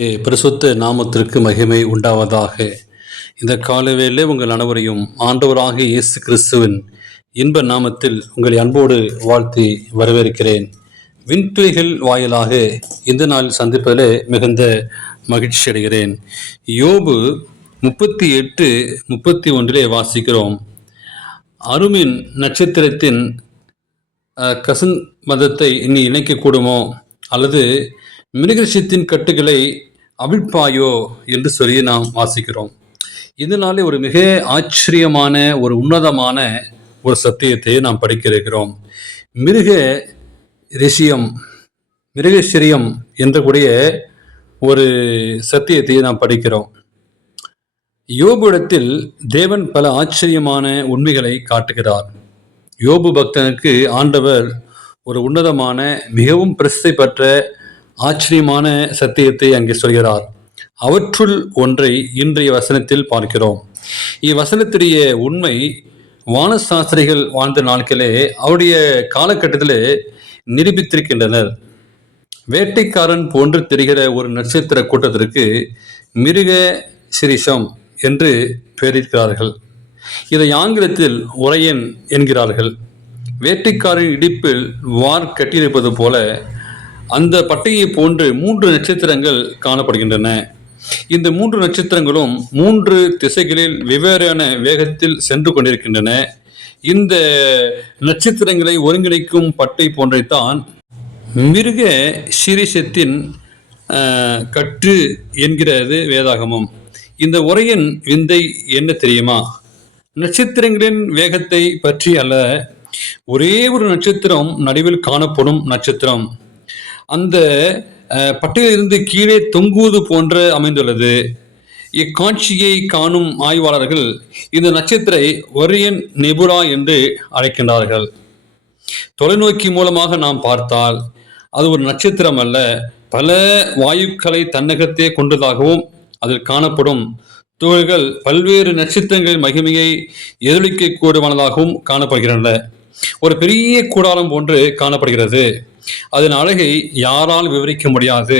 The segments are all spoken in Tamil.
ஏ, பரிசுத்த நாமத்திற்கு மகிமை உண்டாவதாக. இந்த காலவேளை உங்கள் அனைவரையும் ஆண்டவராக இயேசு கிறிஸ்துவின் இன்ப நாமத்தில் உங்களை அன்போடு வாழ்த்தி வரவேற்கிறேன். விண்துளிகள் வாயிலாக இந்த நாள் சந்திப்பதிலே மிகுந்த மகிழ்ச்சி அடைகிறேன். யோபு முப்பத்தி எட்டு முப்பத்தி ஒன்றிலே வாசிக்கிறோம். அருமின் நட்சத்திரத்தின் கசன் மதத்தை நீ இணைக்கக்கூடுமோ? அல்லது மிருகசித்தின் கட்டுகளை அவிழ்ப்பாயோ என்று சொல்லி நாம் வாசிக்கிறோம். இதனாலே ஒரு மிக ஆச்சரியமான ஒரு உன்னதமான ஒரு சத்தியத்தை நாம் படிக்க இருக்கிறோம். மிருக ரிஷியம் மிருகசிரியம் என்ற கூடிய ஒரு சத்தியத்தை நாம் படிக்கிறோம். யோபுடத்தில் தேவன் பல ஆச்சரியமான உண்மைகளை காட்டுகிறார். யோபு பக்தனுக்கு ஆண்டவர் ஒரு உன்னதமான மிகவும் பிரசித்தி பெற்ற ஆச்சரியமான சத்தியத்தை அங்கே சொல்கிறார். அவற்றுள் ஒன்றை இன்றைய வசனத்தில் பார்க்கிறோம். இவ்வசனத்துடைய உண்மை வானசாஸ்திரிகள் வாழ்ந்த நாட்களே அவருடைய காலகட்டத்திலே நிரூபித்திருக்கின்றனர். வேட்டைக்காரன் போன்று தெரிகிற ஒரு நட்சத்திர கூட்டத்திற்கு மிருக சிரிஷம் என்று பெயரிக்கிறார்கள் இதை ஆங்கிலத்தில் உரையன் என்கிறார்கள். வேட்டைக்காரன் இடிப்பில் வார் கட்டியிருப்பது போல அந்த பட்டையை போன்று மூன்று நட்சத்திரங்கள் காணப்படுகின்றன. இந்த மூன்று நட்சத்திரங்களும் மூன்று திசைகளில் வெவ்வேறான வேகத்தில் சென்று கொண்டிருக்கின்றன. இந்த நட்சத்திரங்களை ஒருங்கிணைக்கும் பட்டை போன்றைத்தான் மிருக சிரிசத்தின் கற்று என்கிறது வேதாகமம். இந்த உரையின் விந்தை என்ன தெரியுமா? நட்சத்திரங்களின் வேகத்தை பற்றி அல்ல. ஒரே ஒரு நட்சத்திரம் நடுவில் காணப்படும் நட்சத்திரம். அந்த பட்டியலிருந்து கீழே தொங்குவது போன்று அமைந்துள்ளது. இக்காட்சியை காணும் ஆய்வாளர்கள் இந்த நட்சத்திரை ஒரியன் நெபுலா என்று அழைக்கின்றார்கள். தொலைநோக்கி மூலமாக நாம் பார்த்தால் அது ஒரு நட்சத்திரம் அல்ல பல வாயுக்களை தன்னகத்தே கொண்டதாகவும் அதில் காணப்படும். துகள்கள் பல்வேறு நட்சத்திரங்களின் மகிமையை எதிரொலிக்கக்கூடுமானதாகவும் காணப்படுகின்றன. ஒரு பெரிய கூடாரம் போன்று காணப்படுகிறது. அதன் அழகை யாரால் விவரிக்க முடியாது?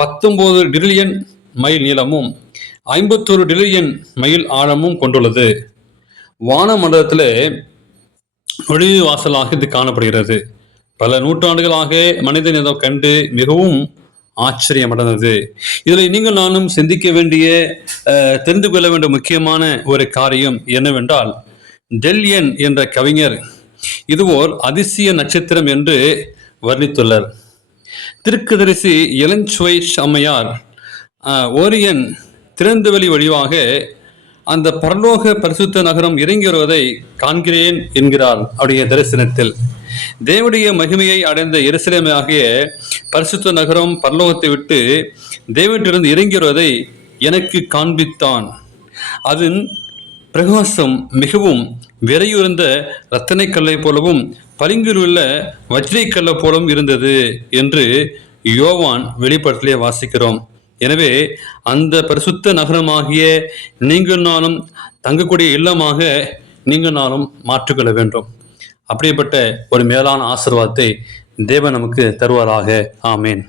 பத்தொன்பது டிரில்லியன் மைல் நீளமும் ஐம்பத்தொரு டிரில்லியன் மைல் ஆழமும் கொண்டுள்ளது. வானமண்டலத்தில் நுழைவு வாசலாக இது காணப்படுகிறது. பல நூற்றாண்டுகளாக மனிதன் இதை கண்டு மிகவும் ஆச்சரியமடைந்தது. இதில் நீங்கள் நானும் சிந்திக்க வேண்டிய தெரிந்து கொள்ள வேண்டிய முக்கியமான ஒரு காரியம் என்னவென்றால் டெல்யன் என்ற கவிஞர் இது ஓர் அதிசய நட்சத்திரம் என்று வர்ணித்துள்ளார். திருக்குதரிசி இளஞ்சுவை அம்மையார் ஓரியன் திறந்தவெளி வழிவாக அந்த பரலோக பரிசுத்த நகரம் இறங்கி வருவதை காண்கிறேன் என்கிறார் அவருடைய தரிசனத்தில். தேவடைய மகிமையை அடைந்த எருசலேமாகிய பரிசுத்த நகரம் பரலோகத்தை விட்டு தேவட்டிலிருந்து இறங்கி வருவதை எனக்கு காண்பித்தான். அதன் பிரகாசம் மிகவும் விரையுறந்த இரத்தனைக்கல்லை கல்லை போலவும் பளிங்கில் உள்ள வஜ்ரை போலவும் இருந்தது என்று யோவான் வெளிப்படத்திலே வாசிக்கிறோம். எனவே அந்த பரிசுத்த நகரமாகிய நீங்கள் நாளும் தங்கக்கூடிய இல்லமாக நீங்கள் நாளும் மாற்றிக்கொள்ள வேண்டும். அப்படிப்பட்ட ஒரு மேலான ஆசிர்வாதத்தை தேவன் நமக்கு தருவாராக. ஆமேன்.